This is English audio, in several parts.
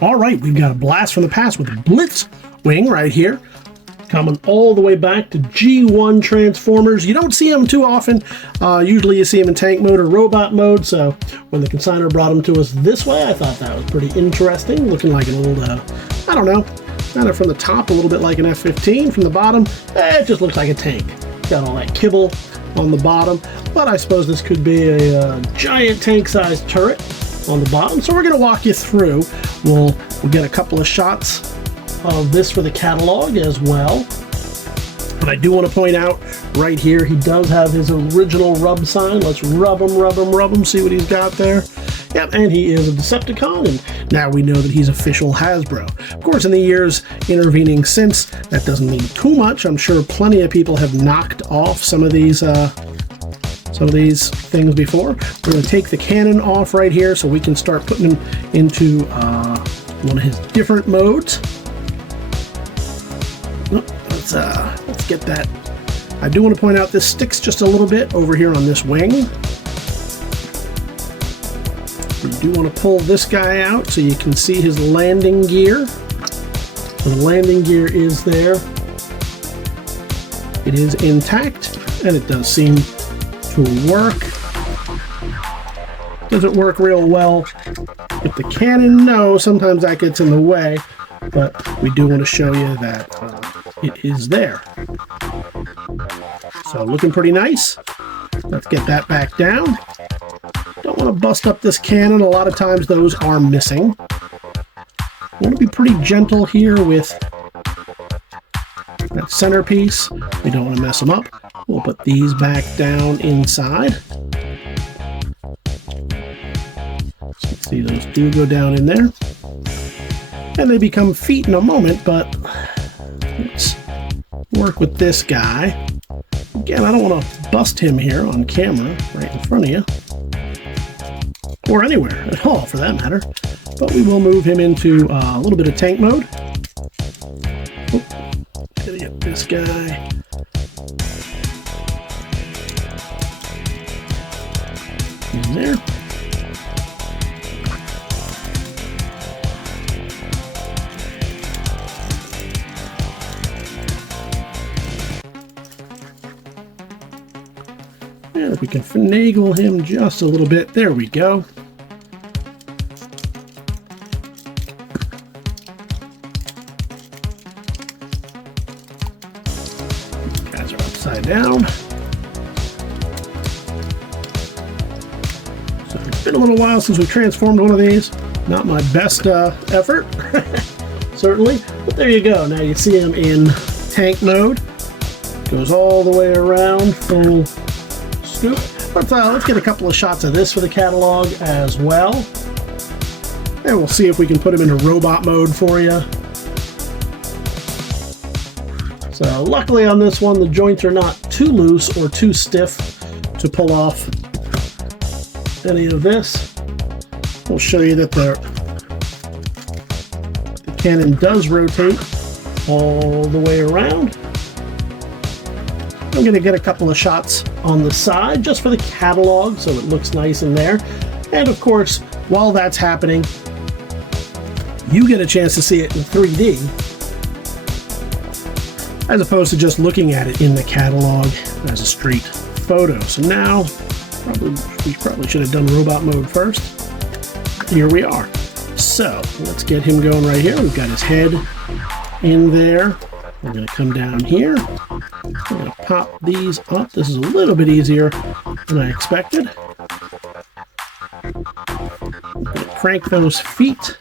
All right, we've got a blast from the past with Blitzwing right here. Coming all the way back to G1 Transformers. You don't see them too often. Usually you see them in tank mode or robot mode. So when the consignor brought them to us this way, I thought that was pretty interesting. Looking like an old, I don't know, kind of from the top, a little bit like an F-15. From the bottom, it just looks like a tank. Got all that kibble on the bottom. But I suppose this could be a giant tank-sized turret on the bottom. So we're going to walk you through. We'll get a couple of shots of this for the catalog as well. But I do want to point out right here, he does have his original rub sign. Let's rub him, see what he's got there. Yep, and he is a Decepticon, and now we know that he's official Hasbro. Of course, in the years intervening since, that doesn't mean too much. I'm sure plenty of people have knocked off some of these things before. We're going to take the cannon off right here so we can start putting him into one of his different modes. Let's get that. I do want to point out this sticks just a little bit over here on this wing. We do want to pull this guy out so you can see his landing gear. So the landing gear is there. It is intact, and it does seem to work. Does it work real well with the cannon? No, sometimes that gets in the way, but we do want to show you that it is there. So looking pretty nice. Let's get that back down. Don't want to bust up this cannon. A lot of times those are missing. Want to be pretty gentle here with that centerpiece. We don't want to mess them up. We'll put these back down inside. So let's see, those do go down in there. And they become feet in a moment, but let's work with this guy. Again, I don't want to bust him here on camera right in front of you. Or anywhere at all, for that matter. But we will move him into a little bit of tank mode. Oh, gotta get this guy. In there. And if we can finagle him just a little bit, there we go. These guys are upside down. So it's been a little while since we transformed one of these. Not my best effort, certainly, but there you go. Now you see him in tank mode. Goes all the way around, full scoop. Let's get a couple of shots of this for the catalog as well. And we'll see if we can put him into robot mode for you. So luckily on this one, the joints are not too loose or too stiff to pull off any of this. We'll show you that the cannon does rotate all the way around. I'm going to get a couple of shots on the side just for the catalog so it looks nice in there. And of course, while that's happening, you get a chance to see it in 3D as opposed to just looking at it in the catalog as a straight photo. So now, we probably should have done robot mode first. Here we are. So let's get him going right here. We've got his head in there. We're going to come down here. I'm going to pop these up. This is a little bit easier than I expected. I'm going to crank those feet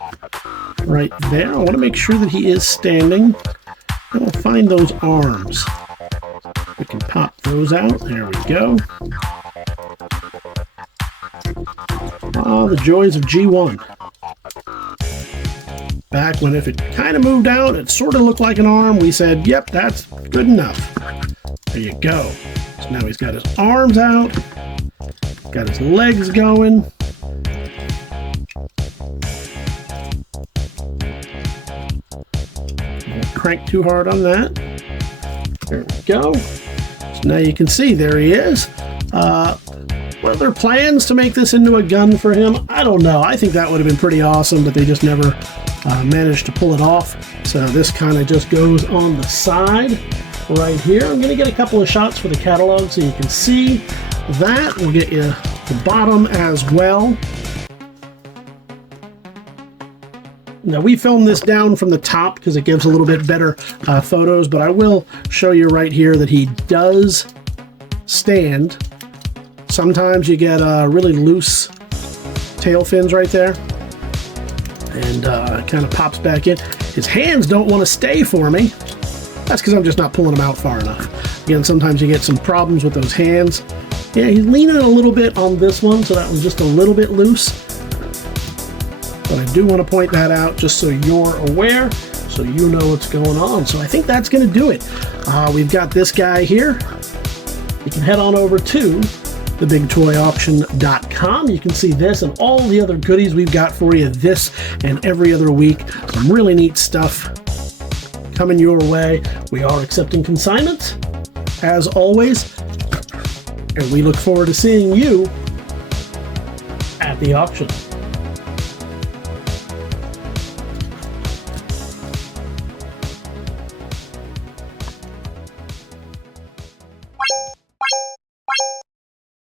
right there. I want to make sure that he is standing. And we'll find those arms. We can pop those out. There we go. Ah, the joys of G1. Back when if it kind of moved out, it sort of looked like an arm, we said, yep, that's good enough. There you go. So now he's got his arms out, got his legs going. Don't crank too hard on that. There we go. So now you can see, there he is. Were there plans to make this into a gun for him? I don't know. I think that would have been pretty awesome, but they just never managed to pull it off. So this kind of just goes on the side right here. I'm going to get a couple of shots for the catalog so you can see that. We'll get you the bottom as well. Now we filmed this down from the top because it gives a little bit better photos, but I will show you right here that he does stand. Sometimes you get really loose tail fins right there, and kind of pops back in. His hands don't want to stay for me. That's because I'm just not pulling them out far enough. Again, sometimes you get some problems with those hands. Yeah, he's leaning a little bit on this one, so that was just a little bit loose. But I do want to point that out just so you're aware, so you know what's going on. So I think that's going to do it. We've got this guy here. You can head on over to TheBigToyAuction.com. You can see this and all the other goodies we've got for you this and every other week. Some really neat stuff coming your way. We are accepting consignments, as always, and we look forward to seeing you at the auction.